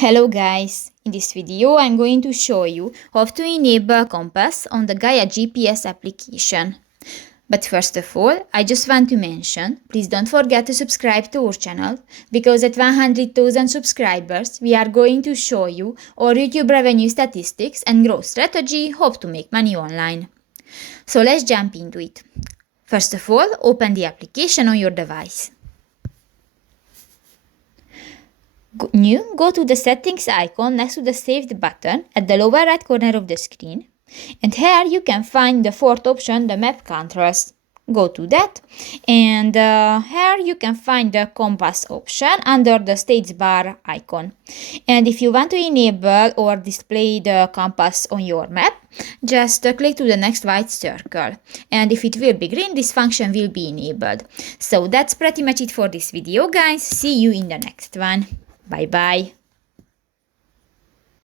Hello guys, in this video I'm going to show you how to enable compass on the Gaia GPS application. But first of all, I just want to mention, please don't forget to subscribe to our channel, because at 100,000 subscribers we are going to show you our YouTube revenue statistics and growth strategy, how to make money online. So let's jump into it. First of all, open the application on your device. Go to the settings icon next to the saved button at the lower right corner of the screen, and here you can find the fourth option, the map controls. Go to that, and here you can find the compass option under the status bar icon. And if you want to enable or display the compass on your map, just click to the next white circle, and if it will be green, this function will be enabled. So that's pretty much it for this video, guys. See you in the next one. Bye bye.